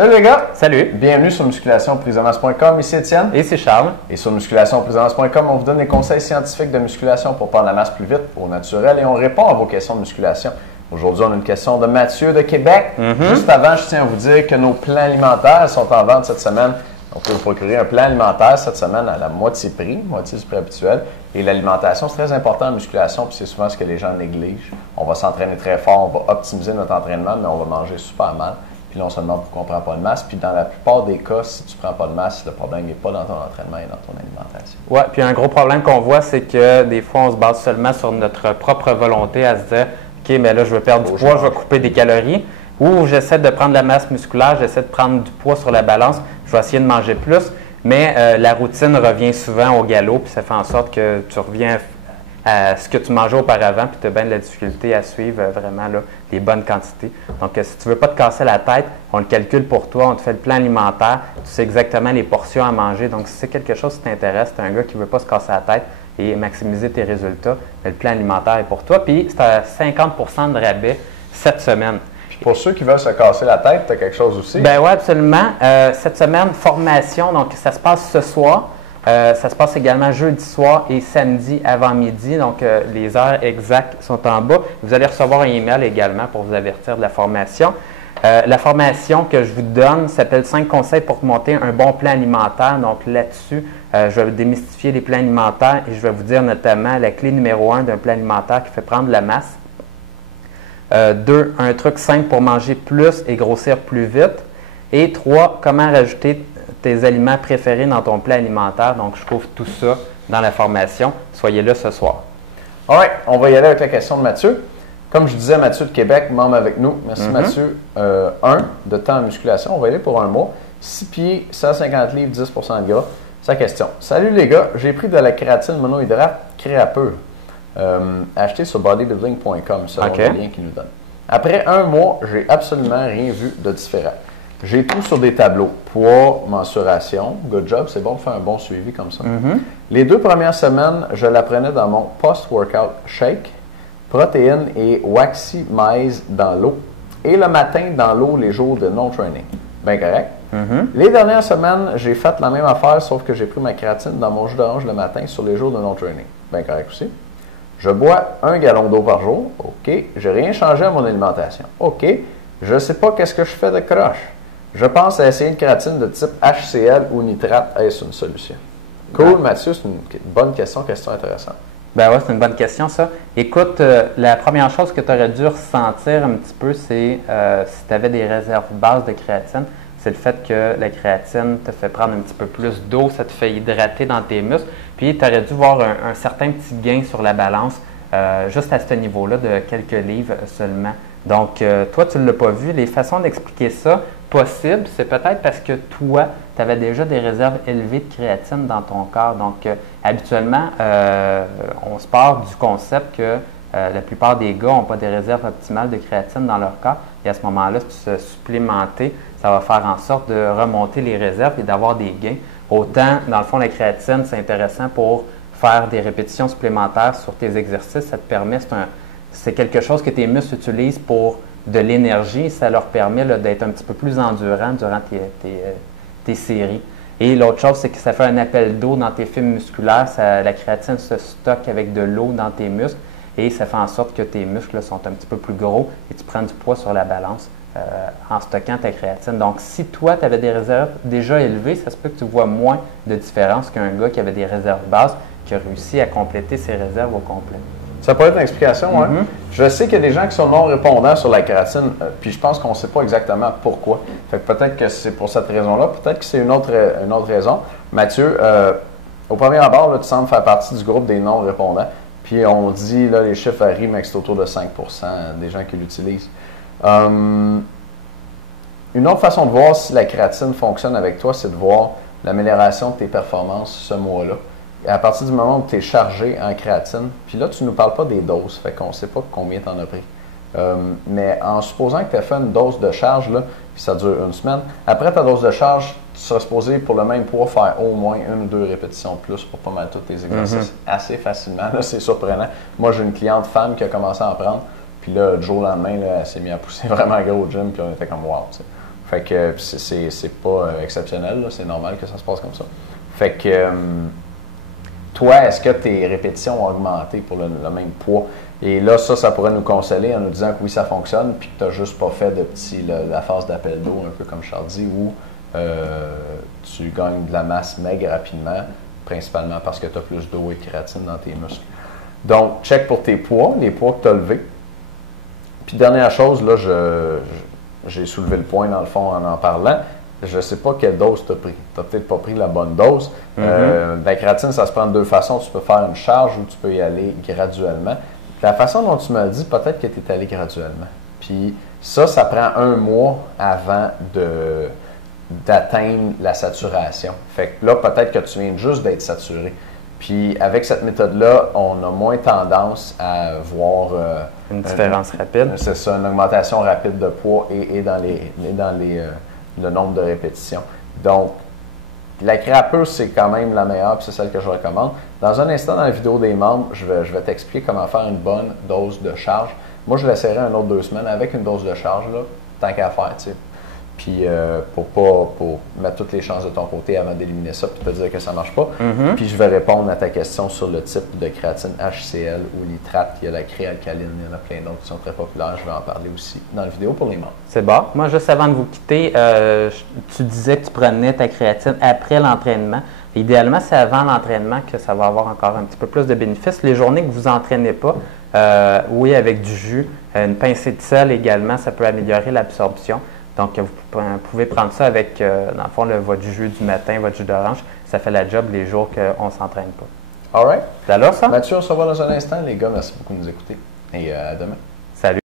Salut les gars! Salut! Bienvenue sur musculationpriseamasse.com. Ici Étienne. Et c'est Charles. Et sur musculationpriseamasse.com, on vous donne des conseils scientifiques de musculation pour prendre la masse plus vite, au naturel, et on répond à vos questions de musculation. Aujourd'hui, on a une question de Mathieu de Québec. Juste avant, je tiens à vous dire que nos plans alimentaires sont en vente cette semaine. On peut vous procurer un plan alimentaire cette semaine à la moitié prix, moitié du prix habituel. Et l'alimentation, c'est très important en musculation, puis c'est souvent ce que les gens négligent. On va s'entraîner très fort, on va optimiser notre entraînement, mais on va manger super mal. Puis là, on se demande pourquoi on ne prend pas de masse. Puis dans la plupart des cas, si tu ne prends pas de masse, le problème n'est pas dans ton entraînement et dans ton alimentation. Oui, puis un gros problème qu'on voit, c'est que des fois, on se base seulement sur notre propre volonté à se dire « OK, mais là, je veux perdre du poids, je vais couper des calories. » Ou j'essaie de prendre de la masse musculaire, j'essaie de prendre du poids sur la balance, je vais essayer de manger plus. Mais la routine revient souvent au galop, puis ça fait en sorte que tu reviens à ce que tu mangeais auparavant, puis tu as bien de la difficulté à suivre vraiment là, les bonnes quantités. Donc, si tu ne veux pas te casser la tête, on le calcule pour toi, on te fait le plan alimentaire, tu sais exactement les portions à manger. Donc, si c'est quelque chose qui t'intéresse, tu es un gars qui ne veut pas se casser la tête et maximiser tes résultats, le plan alimentaire est pour toi. Puis, c'est à 50 % de rabais cette semaine. Pour ceux qui veulent se casser la tête, tu as quelque chose aussi? Ben oui, absolument. Cette semaine, formation, donc ça se passe ce soir. Ça se passe également jeudi soir et samedi avant-midi. Donc, les heures exactes sont en bas. Vous allez recevoir un email également pour vous avertir de la formation. La formation que je vous donne s'appelle 5 conseils pour monter un bon plan alimentaire. Donc, là-dessus, je vais démystifier les plans alimentaires et je vais vous dire notamment la clé numéro 1 d'un plan alimentaire qui fait prendre de la masse. 2, un truc simple pour manger plus et grossir plus vite. Et 3, comment rajouter tes aliments préférés dans ton plan alimentaire. Donc, je couvre tout ça dans la formation. Soyez là ce soir. All right, on va y aller avec la question de Mathieu. Comme je disais, Mathieu de Québec, membre avec nous. Merci Mathieu. 1, de temps en musculation. On va y aller pour un mois. 6 pieds, 150 livres, 10 % de gras. Sa question. Salut les gars, j'ai pris de la kératine monohydrate créapeur. Acheté sur bodybuilding.com selon le lien qu'il nous donne. Après un mois, j'ai absolument rien vu de différent. J'ai tout sur des tableaux. Poids, mensuration, good job, c'est bon de faire un bon suivi comme ça. Les 2 premières semaines, je la prenais dans mon post-workout shake, protéines et waxy maïs dans l'eau. Et le matin, dans l'eau, les jours de non-training. Bien correct. Les dernières semaines, j'ai fait la même affaire, sauf que j'ai pris ma créatine dans mon jus d'orange le matin sur les jours de non-training. Bien correct aussi. Je bois 1 gallon d'eau par jour. OK. Je n'ai rien changé à mon alimentation. OK. Je ne sais pas qu'est-ce que je fais de croche. Je pense à essayer une créatine de type HCl ou nitrate. Est-ce une solution? Cool, Mathieu, c'est une bonne question intéressante. Ben ouais, c'est une bonne question, ça. Écoute, la première chose que tu aurais dû ressentir un petit peu, c'est si tu avais des réserves basses de créatine, c'est le fait que la créatine te fait prendre un petit peu plus d'eau, ça te fait hydrater dans tes muscles, puis tu aurais dû voir un certain petit gain sur la balance, juste à ce niveau-là, de quelques livres seulement. Donc, toi, tu ne l'as pas vu. Les façons d'expliquer ça possible, c'est peut-être parce que toi, tu avais déjà des réserves élevées de créatine dans ton corps. Donc, habituellement, on se part du concept que la plupart des gars n'ont pas des réserves optimales de créatine dans leur corps. Et à ce moment-là, si tu te supplémenter, ça va faire en sorte de remonter les réserves et d'avoir des gains. Autant, dans le fond, la créatine, c'est intéressant pour faire des répétitions supplémentaires sur tes exercices. Ça te permet, c'est quelque chose que tes muscles utilisent pour de l'énergie. Ça leur permet d'être un petit peu plus endurant durant tes séries. Et l'autre chose, c'est que ça fait un appel d'eau dans tes fibres musculaires. La créatine se stocke avec de l'eau dans tes muscles et ça fait en sorte que tes muscles sont un petit peu plus gros et tu prends du poids sur la balance en stockant ta créatine. Donc, si toi, tu avais des réserves déjà élevées, ça se peut que tu vois moins de différence qu'un gars qui avait des réserves basses qui a réussi à compléter ses réserves au complet. Ça peut être une explication, hein? Je sais qu'il y a des gens qui sont non répondants sur la kératine, puis je pense qu'on ne sait pas exactement pourquoi. Fait que peut-être que c'est pour cette raison-là, peut-être que c'est une autre raison. Mathieu, au premier abord, là, tu sembles faire partie du groupe des non répondants. Puis on dit, là, les chiffres varient, mais que c'est autour de 5 % des gens qui l'utilisent. Une autre façon de voir si la kératine fonctionne avec toi, c'est de voir l'amélioration de tes performances ce mois-là. Et à partir du moment où tu es chargé en créatine, puis là, tu ne nous parles pas des doses, fait qu'on ne sait pas combien tu en as pris. Mais en supposant que tu as fait une dose de charge, là, puis ça dure une semaine, après ta dose de charge, tu seras supposé, pour le même poids, faire au moins 1 ou 2 répétitions de plus pour pas mal tous tes exercices assez facilement. Là, c'est surprenant. Moi, j'ai une cliente femme qui a commencé à en prendre, puis là, du jour au lendemain, là, elle s'est mise à pousser vraiment gros au gym, puis on était comme « wow ». Fait que c'est pas exceptionnel, c'est normal que ça se passe comme ça. Fait que toi, est-ce que tes répétitions ont augmenté pour le même poids? Et là, ça pourrait nous consoler en nous disant que oui, ça fonctionne, puis que tu n'as juste pas fait de la phase d'appel d'eau, un peu comme Charles dit, où tu gagnes de la masse maigre rapidement, principalement parce que tu as plus d'eau et de créatine dans tes muscles. Donc, check pour tes poids, les poids que tu as levés. Puis, dernière chose, là, j'ai soulevé le point dans le fond en parlant. Je ne sais pas quelle dose tu as pris. Tu n'as peut-être pas pris la bonne dose. La créatine, ça se prend de deux façons. Tu peux faire une charge ou tu peux y aller graduellement. La façon dont tu m'as dit, peut-être que tu es allé graduellement. Puis ça prend 1 mois avant d'atteindre la saturation. Fait que là, peut-être que tu viens juste d'être saturé. Puis avec cette méthode-là, on a moins tendance à voir une différence rapide. C'est ça, une augmentation rapide de poids et dans le nombre de répétitions. Donc, la créapure, c'est quand même la meilleure, puis c'est celle que je recommande. Dans un instant, dans la vidéo des membres, je vais t'expliquer comment faire une bonne dose de charge. Moi, je l'essaierai un autre 2 semaines avec une dose de charge, là, tant qu'à faire, tu sais. Puis pour mettre toutes les chances de ton côté avant d'éliminer ça, puis te dire que ça ne marche pas. Puis je vais répondre à ta question sur le type de créatine HCl ou nitrate. Il y a la créalcaline, il y en a plein d'autres qui sont très populaires. Je vais en parler aussi dans la vidéo pour les membres. C'est bon. Moi, juste avant de vous quitter, tu disais que tu prenais ta créatine après l'entraînement. Idéalement, c'est avant l'entraînement que ça va avoir encore un petit peu plus de bénéfices. Les journées que vous ne vous entraînez pas, oui, avec du jus, une pincée de sel également, ça peut améliorer l'absorption. Donc, vous pouvez prendre ça avec, dans le fond, votre jus du matin, votre jus d'orange. Ça fait la job les jours qu'on ne s'entraîne pas. All right. C'est alors ça? Mathieu, on se revoit dans un instant. Les gars, merci beaucoup de nous écouter et à demain. Salut.